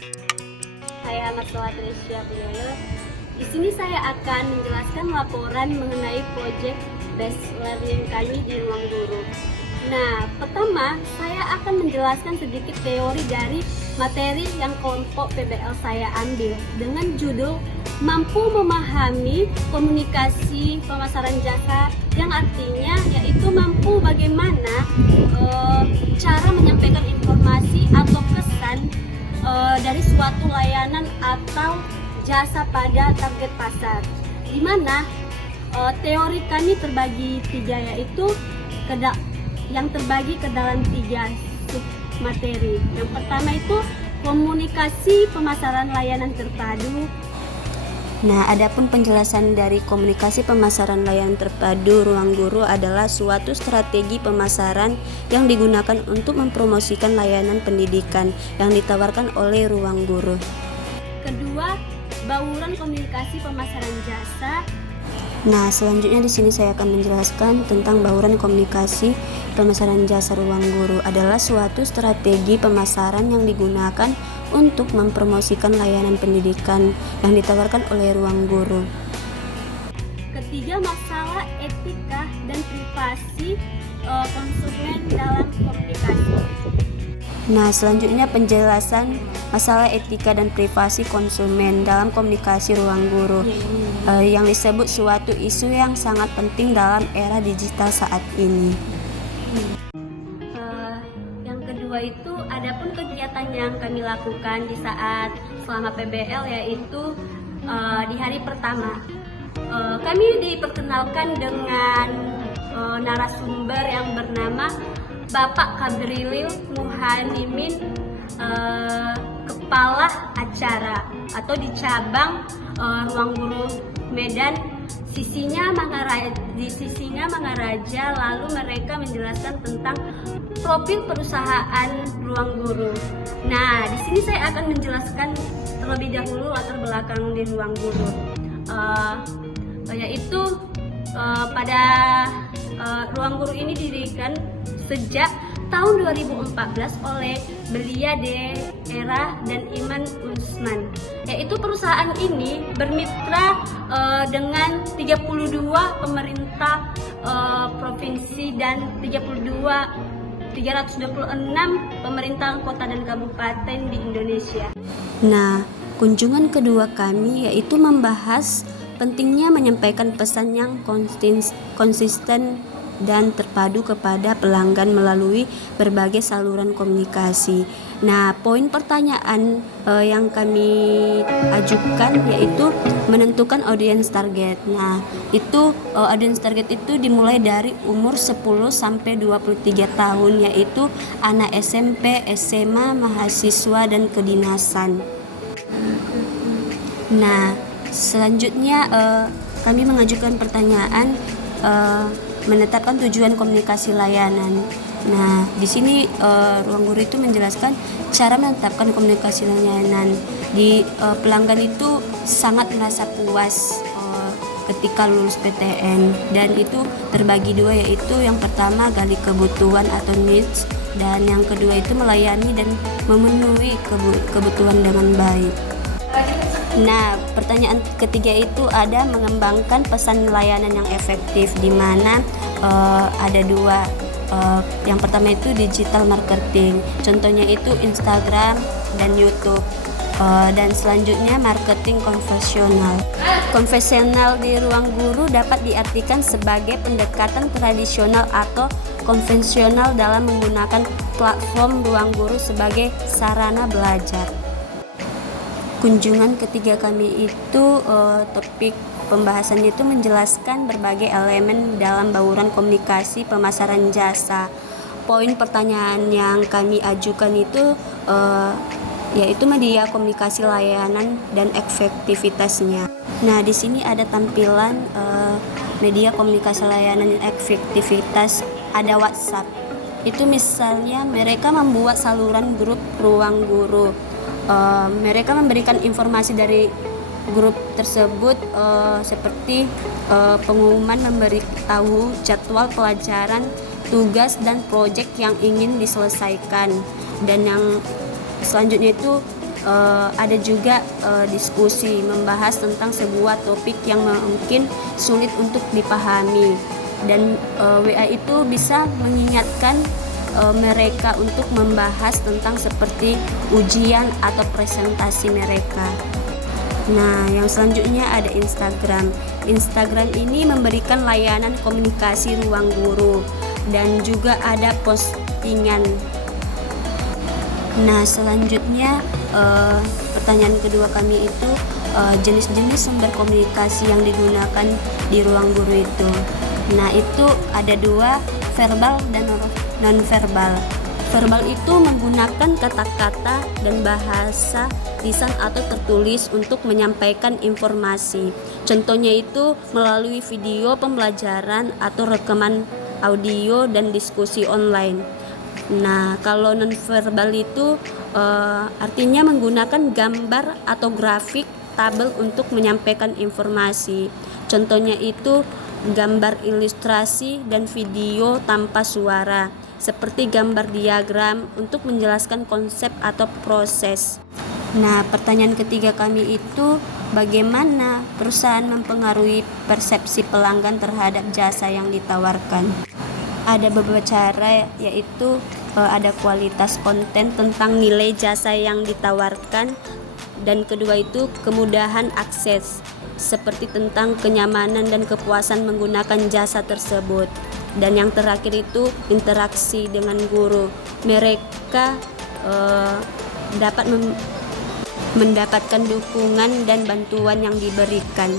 Saya Marcela Tresya Pioyo. Di sini saya akan menjelaskan laporan mengenai proyek Best Learning kami di Ruang Guru. Nah, pertama saya akan menjelaskan sedikit teori dari materi yang kelompok PBL saya ambil dengan judul Mampu Memahami Komunikasi Pemasaran Jasa, yang artinya yaitu mampu bagaimana cara menyampaikan informasi atau kesan dari suatu layanan atau jasa pada target pasar, di mana teori kami terbagi tiga, yaitu yang terbagi ke dalam tiga sub materi. Yang pertama itu komunikasi pemasaran layanan terpadu. Nah, adapun penjelasan dari komunikasi pemasaran layanan terpadu Ruang Guru adalah suatu strategi pemasaran yang digunakan untuk mempromosikan layanan pendidikan yang ditawarkan oleh Ruang Guru. Kedua, bauran komunikasi pemasaran jasa. Nah, selanjutnya di sini saya akan menjelaskan tentang bauran komunikasi pemasaran jasa Ruang Guru adalah suatu strategi pemasaran yang digunakan untuk mempromosikan layanan pendidikan yang ditawarkan oleh Ruang Guru. Ketiga, masalah etika dan privasi konsumen dalam komunikasi. Nah, selanjutnya penjelasan masalah etika dan privasi konsumen dalam komunikasi Ruang Guru yang disebut suatu isu yang sangat penting dalam era digital saat ini. Yang kedua itu adapun kegiatan yang kami lakukan di saat selama PBL, yaitu di hari pertama kami diperkenalkan dengan narasumber yang bernama Bapak Kabrilil Muhanimin, kepala acara atau di cabang Ruang Guru Medan di sisinya Mangaraja. Lalu mereka menjelaskan tentang profil perusahaan Ruang Guru. Nah, di sini saya akan menjelaskan terlebih dahulu latar belakang di Ruang Guru, yaitu pada Ruang Guru ini didirikan sejak tahun 2014 oleh Belia Daerah dan Iman Usman, yaitu perusahaan ini bermitra dengan 32 pemerintah provinsi dan 326 pemerintah kota dan kabupaten di Indonesia. Nah, kunjungan kedua kami yaitu membahas pentingnya menyampaikan pesan yang konsisten dan terpadu kepada pelanggan melalui berbagai saluran komunikasi. Nah, poin pertanyaan yang kami ajukan yaitu menentukan audience target. Nah, itu audience target itu dimulai dari umur 10 sampai 23 tahun, yaitu anak SMP, SMA, mahasiswa dan kedinasan. Nah, selanjutnya kami mengajukan pertanyaan menetapkan tujuan komunikasi layanan. Nah, di sini Ruang Guru itu menjelaskan cara menetapkan komunikasi layanan. Di pelanggan itu sangat merasa puas ketika lulus PTN, dan itu terbagi dua, yaitu yang pertama gali kebutuhan atau needs, dan yang kedua itu melayani dan memenuhi kebutuhan dengan baik. Nah, pertanyaan ketiga itu ada mengembangkan pesan layanan yang efektif, di mana ada dua. Yang pertama itu digital marketing, contohnya itu Instagram dan YouTube. Dan selanjutnya marketing konvensional. Konvensional di Ruang Guru dapat diartikan sebagai pendekatan tradisional atau konvensional dalam menggunakan platform Ruang Guru sebagai sarana belajar. Kunjungan ketiga kami itu topik pembahasannya itu menjelaskan berbagai elemen dalam bauran komunikasi pemasaran jasa. Poin pertanyaan yang kami ajukan itu yaitu media komunikasi layanan dan efektivitasnya. Nah, di sini ada tampilan media komunikasi layanan dan efektivitas. Ada WhatsApp. Itu misalnya mereka membuat saluran grup Ruang Guru. Mereka memberikan informasi dari grup tersebut seperti pengumuman, memberitahu jadwal pelajaran, tugas dan proyek yang ingin diselesaikan. Dan yang selanjutnya itu ada juga diskusi membahas tentang sebuah topik yang mungkin sulit untuk dipahami, dan WA itu bisa mengingatkan mereka untuk membahas tentang seperti ujian atau presentasi mereka. Nah, yang selanjutnya ada Instagram. Instagram ini memberikan layanan komunikasi ruang guru dan juga ada postingan. Nah, selanjutnya pertanyaan kedua kami itu jenis-jenis sumber komunikasi yang digunakan di ruang guru itu. Nah, itu ada dua, verbal dan non-verbal. Verbal itu menggunakan kata-kata dan bahasa lisan atau tertulis untuk menyampaikan informasi. Contohnya itu melalui video pembelajaran atau rekaman audio dan diskusi online. Nah, kalau non-verbal itu artinya menggunakan gambar atau grafik, tabel untuk menyampaikan informasi. Contohnya itu gambar ilustrasi dan video tanpa suara, seperti gambar diagram untuk menjelaskan konsep atau proses. Nah, pertanyaan ketiga kami itu bagaimana perusahaan mempengaruhi persepsi pelanggan terhadap jasa yang ditawarkan. Ada beberapa cara, yaitu ada kualitas konten tentang nilai jasa yang ditawarkan, dan kedua itu kemudahan akses seperti tentang kenyamanan dan kepuasan menggunakan jasa tersebut, dan yang terakhir itu interaksi dengan guru. Mereka dapat mendapatkan dukungan dan bantuan yang diberikan.